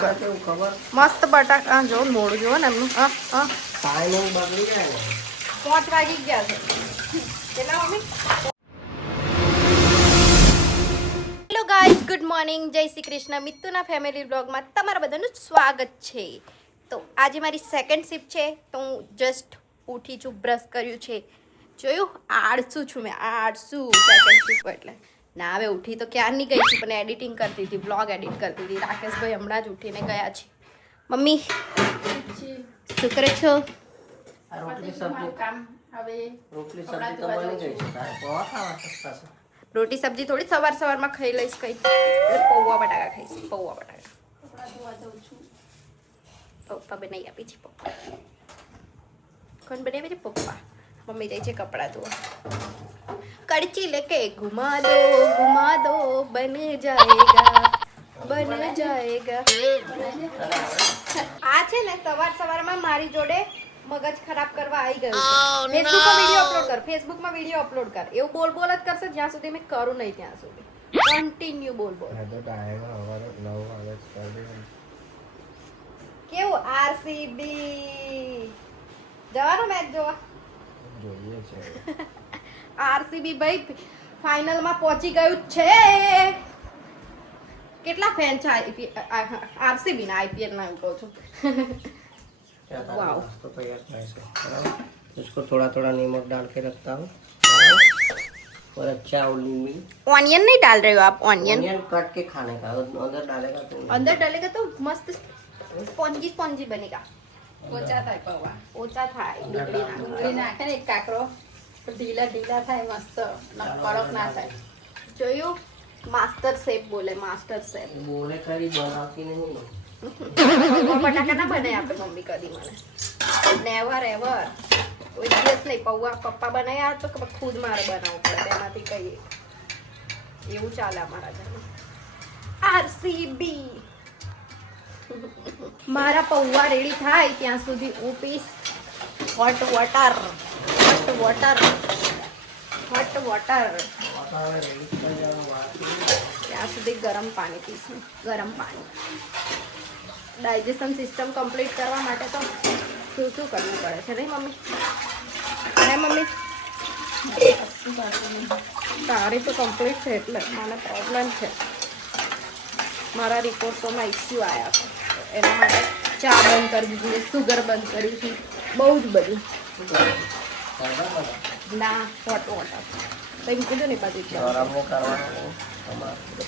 કર મસ્ત બટાકા જો મોડું જો ને એમનું 5 વાગી ગયા છે કેટલા mummy hello guys good morning જય શ્રી કૃષ્ણ મિત્તુના ફેમિલી બ્લોગમાં તમારા બધાનું સ્વાગત છે તો આજે મારી સેકન્ડ શિફ્ટ છે તો હું જસ્ટ ઉઠી છું બ્રશ કર્યું છે જોયું આળસુ છું મેં આળસુ સેકન્ડ શિફ્ટ એટલે ના હવે ઉઠી તો ક્યારની ગઈ છું પણ એડિટિંગ કરતી હતી બ્લોગ એડિટ કરતી હતી રાકેશભાઈ હમણાં જ ઉઠીને ગયા છે મમ્મી શું કરે છો રોટી સબ્જી થોડી સવારમાં ખાઈ લઈશ કઈ પૌવા બટાકા ખાઈશ પૌવા બટાકા પપ્પા બનાવી આપી છે પપ્પા કોણ બનાવે છે પપ્પા મમ્મી જાય છે કપડાં ધોવા કડચી લેકે ઘુમા દો બન જાએગા આ છે ને સવારમાં મારી જોડે મગજ ખરાબ કરવા આવી ગયું છે ફેસબુકમાં વિડીયો અપલોડ કર એવું બોલ જ કરશે જ્યાં સુધી મેં કરું નહીં ત્યાં સુધી કન્ટિન્યુ બોલ કેવું આરસીબી જવાનો મેચ જોવા જોઈએ છે આરસીબી ભાઈ ફાઇનલમાં પહોંચી ગયું છે કેટલા ફેન છે આરસીબી ના આઈપીએલ ના કહું છું वाओ तो तैयार कैसे इसको थोड़ा थोड़ा नमक डाल के रखता हूँ और अच्छा ऑनियन नहीं डाल रहे हो आप ऑनियन कट के खाने का अंदर डालेगा तो मस्त स्पॉन्जी बनेगा ઓછા થાય પૌવા ઓછા થાય ડુંગળી નાખે ને એક કાકરો ઢીલા થાય મસ્ત કડક ના થાય જોયું માસ્ટર શેફ બોલે માસ્ટર શેફ બોલે ખરી બનાવતી નહીં બટાકા ના બનાવી આપે મમ્મી કદી મને નેવર એવર કોઈ દિવસ નહીં પૌવા પપ્પા બનાવ્યા તો ખુદ મારે બનાવવું પડે એમાંથી કહીએ એવું ચાલે અમારા ઘરમાં આરસીબી મારા પૌવા રેડી થાય ત્યાં સુધી હું પીશ હોટ વોટર ત્યાં સુધી ગરમ પાણી પીશું ગરમ પાણી ડાયજેશન સિસ્ટમ કમ્પ્લીટ કરવા માટે તો શું કરવું પડે છે નહીં મમ્મી હે મમ્મી તારી તો કમ્પ્લીટ છે એટલે મને પ્રોબ્લેમ છે મારા રિપોર્ટોમાં ઇસ્યુ આવ્યા છે એના માટે ચા બંધ કરી દીધી છે સુગર બંધ કર્યું છે બહુ જ બધું ના હોટ વોટર તો એમ કીધું ને પાછું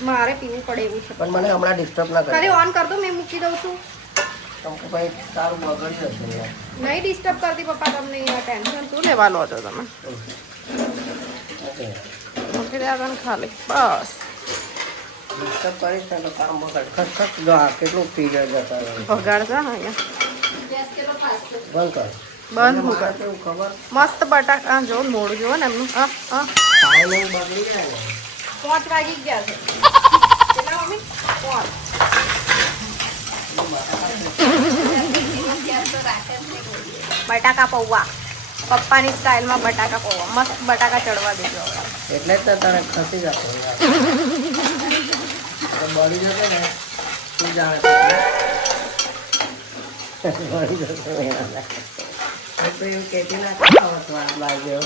મારે પીવું પડે એવું છે પણ મને હમણાં ડિસ્ટર્બ ના કરે ખાલી ઓન કર દો મેં મૂકી દઉં છું તમને ભાઈ સારું બગડી જશે નહીં ડિસ્ટર્બ કરતી પપ્પા તમને ટેન્શન શું લેવા લો છો તમે મૂકી દેવા તને ખાલી બસ ડિસ્ટર્બ કરીશ ને તો કામ બગડ ખસ જો આ કેટલું પી જતા બગાડ છે અહીંયા બંધ કર બંધ હું કર કેવું ખબર મસ્ત બટાકા જો મોડું જો ને એમનું ટાઈમિંગ બગડી જાય ને 5 વાગી ગયા છે કેટલા મમ્મી 5 બટાકા પૌવા પપ્પાની સ્ટાઇલમાં બટાકા પૌવા મસ્ત બટાકા ચડવા દેજો એટલે જ તો તને ખસી જતો બળી જશે ને તું જાણે બળી જશે તો એવું કહેતી ના સ્વાદ લાગ્યો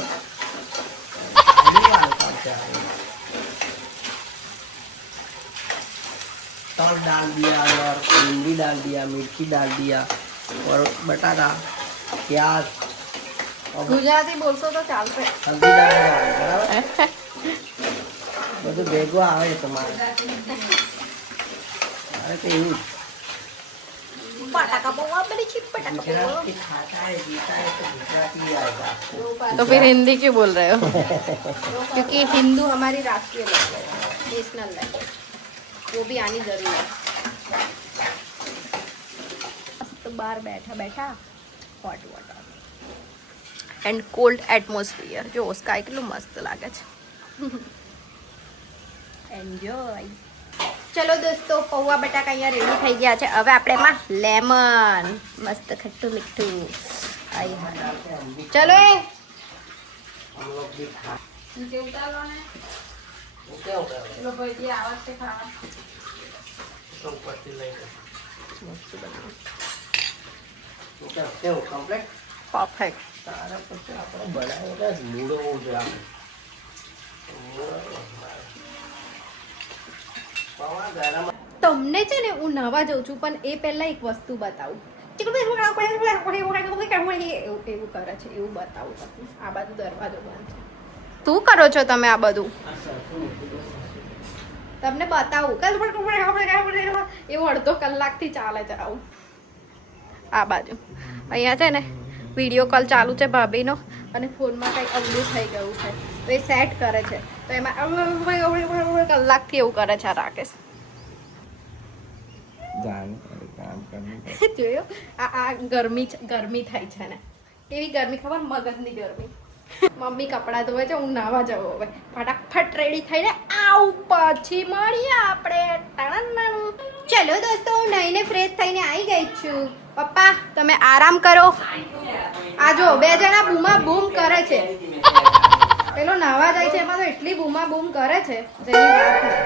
तल डाल दिया और भिंडी डाल दिया मिर्ची डाल दिया और बटाटा प्याज ગુજરાતી બોલશો તો ચાલશે हल्दी डाल दिया बराबर બધું ભેગું આવે તમારે અરે તો એવું बटाका पौवा बड़ी चिप बटाका पौवा ગુજરાતી ખાતા है जीता है तो गुजराती आएगा तो फिर हिंदी क्यों बोल रहे हो क्योंकि हिंदू हमारी राष्ट्रीय लैंग्वेज है नेशनल लैंग्वेज वो भी आनी जरूरी है तो बाहर बैठा hot water and cold atmosphere जो स्काय કેટલું મસ્ત લાગે છે એન્જોય ચલો દોસ્તો પૌવા બટાકા અહીંયા રેડી થઈ ગયા છે હવે આપણે એમાં લેમન મસ્ત ખટ્ટું મીઠું આઈ હા ચલો મસ્ત બન્યું. કેવું કમ્પ્લીટ? પરફેક્ટ. તારા પછી આપણે બનાવેલા જ મૂળો છે આપણે. પૌવા ગરમ. તમને છે ને હું નવા જાઉં છું પણ એ પહેલા એક વસ્તુ બતાવું. એવું કરે છે એવું બતાવું તમને. આ બાજુ દરવાજો બંધ છે. શું કરો છો તમે આ બધું? આ સરખું મૂકી દો. તમને બતાવું એવું અડધો કલાકથી ચાલે છે આવું. આ બાજુ અહીંયા છે ને વિડીયો કોલ ચાલુ છે ભાભીનો અને ફોનમાં કંઈ અવળું થઈ ગયું છે તો એ સેટ કરે છે તો એમાં કલાકથી એવું કરે છે આ રાકેશ. જોયો આ ગરમી થાય છે ને કેવી ગરમી ખબર મગજની ગરમી. મમ્મી કપડાં ધોવે છે હું નાવા જવું હવે ફટાફટ રેડી થઈને આવું પછી મળીએ આપણે. ચલો દોસ્તો હું નાઈને ફ્રેશ થઈને આવી ગઈ છું. પપ્પા તમે આરામ કરો. આ જો બે જણા બૂમા બૂમ કરે છે. પેલો નાવા જાય છે એમાં તો એટલી બૂમા બૂમ કરે છે જેની વાત નહીં.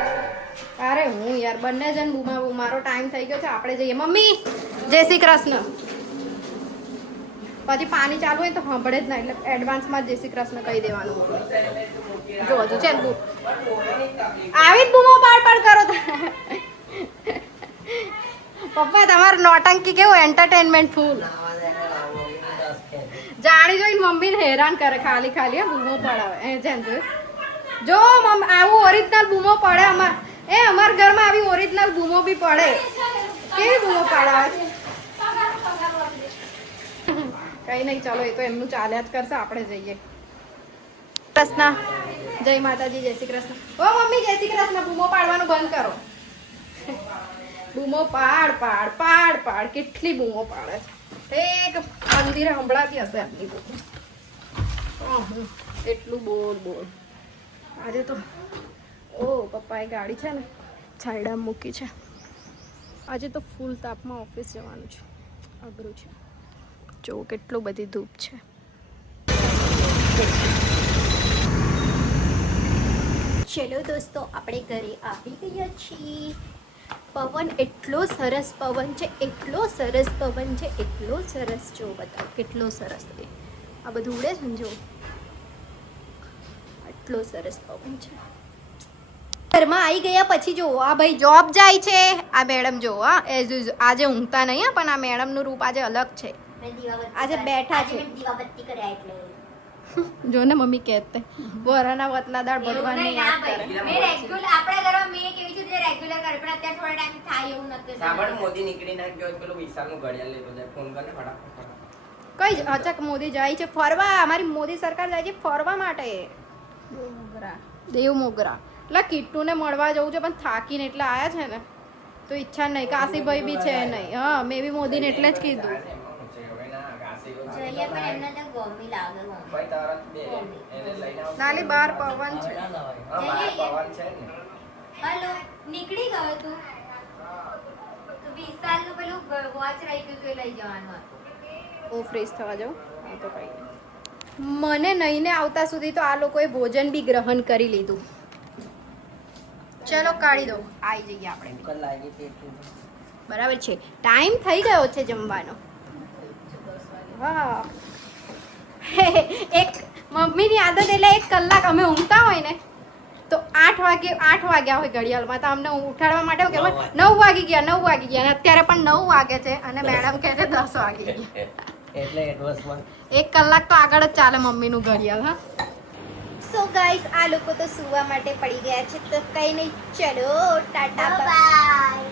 અરે હું યાર બંને જણ બૂમા બૂમ. મારો ટાઈમ થઈ ગયો છે આપણે જઈએ. મમ્મી જય શ્રી કૃષ્ણ. પછી પાણી ચાલુ હોય તો સાંભળે જ ના એટલે એડવાન્સમાં જય શ્રી કૃષ્ણ કહી દેવાનું. જો હજુ છે આવી જ બૂમો પાડ કરો. પપ્પા તમારું નોટંકી કેવું એન્ટરટેનમેન્ટ ફૂલ. જાણી જોઈને મમ્મીને હેરાન કરે ખાલી ખાલી બૂમો પડાવે. એ જેમ જો આવું ઓરિજિનલ બૂમો પડે અમારા ઘરમાં આવી ઓરિજિનલ બૂમો બી પડે. કેવી બૂમો પડાવે છે. કઈ નહીં ચલો એ તો એમનું ચાલ્યા જ કરશે આપણે જઈએ. કૃષ્ણ જય માતાજી જય શ્રી કૃષ્ણ. ઓ મમ્મી જય શ્રી કૃષ્ણ. બૂમો પાડવાનું બંધ કરો. બૂમો પાડ કેટલી બૂમો પાડે છે. એક મંદિરે સંભળાતી હશે આટલી બૂમો. એટલું બોલ. આજે તો ઓ પપ્પાએ ગાડી છે ને છાયડામાં મૂકી છે. આજે તો ફૂલ તાપમાં ઓફિસ જવાનું છે. અઘરું છે. જો કેટલું બધી ધૂપ છે. ચલો દોસ્તો આપણે ઘરે આવી ગયા છીએ. પવન એટલો સરસ પવન છે એટલો સરસ જો બતાવો કેટલો સરસ. આ બધું ઉડે છે ને જો એટલો સરસ પવન છે. ઘરમાં આવી ગયા પછી જો આ ભાઈ જોબ જાય છે. આ મેડમ જો આજે ઊંઘતા નહીં હા પણ આ મેડમનું રૂપ આજે અલગ છે. આજે બેઠા છે. જો ને મમ્મી કહેતે વરાના વતલા દાળ ભગવાનને યાદ કરે. મેં રેગ્યુલર આપણા ઘરમાં મેં કેવી છે તે રેગ્યુલર કરે પણ અત્યારે થોડા ટાઈમ થાય એવું નથી. સાંભળ મોદી નીકળી ના ગયો પેલો વિશાલનું ઘડિયાળ લેતો જાય ફોન કરીને ફટાફટ. કઈ અચક મોદી જાય છે ફરવા. અમારી મોદી સરકાર જાય છે ફરવા માટે. દેવ મોગરા એટલે કિટ્ટુને મળવા જવું છે પણ થાકીને એટલે આયા છે ને તો ઈચ્છા નહીં. કાશીભાઈ બી છે નહીં. હા મેં બી મોદીને એટલે જ કીધું. જોઈએ પણ એમને તો ગોમી લાગે ભાઈ તારા બે એને લઈને આવ. નાલી બાર પવન છે. પવન છે ને. હલો નીકળી ગયો તું તો વિશાલનું પેલું વોચ રહી ગયું તો એ લઈ જવાનું હતું. હું ફ્રેશ થવા જાઉં. હા તો કઈ નહીં. મને નહીંને આવતા સુધી તો આ લોકોએ ભોજન બી ગ્રહણ કરી લીધું. ચલો કાઢી દો. આવી જઈએ આપણે બી. ભૂખ લાગી પેટમાં. બરાબર છે. ટાઈમ થઈ ગયો છે જમવાનો. હા એક મમ્મીની આદત એટલે 1 કલાક અમે ઊંઘતા હોય ને તો 8 વાગ્યા હોય ઘડિયાળમાં તો અમને ઉઠાડવા માટે કે 9 વાગી ગયા અને અત્યારે પણ 9 વાગે છે અને મેડમ કહે છે 10 વાગી ગયા. એટલે એડવાન્સમાં 1 કલાક તો આગળ જ ચાલે મમ્મીનું ઘડિયાળ. હા સો ગાઈસ આ લોકો તો સુવા માટે પડી ગયા છે તો કઈ નહીં ચલો ટાટા બાય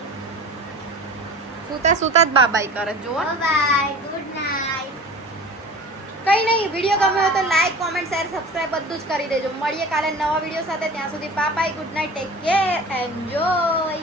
સુતા જ બાબાઈ કરે જો. Bye good night. કઈ નહીં વિડીયો ગમ્યો હોય તો લાઈક કોમેન્ટ શેર સબસ્ક્રાઇબ બધું જ કરી દેજો. મળીએ કાલે નવા વિડીયો સાથે. ત્યાં સુધી bye bye good night take care enjoy.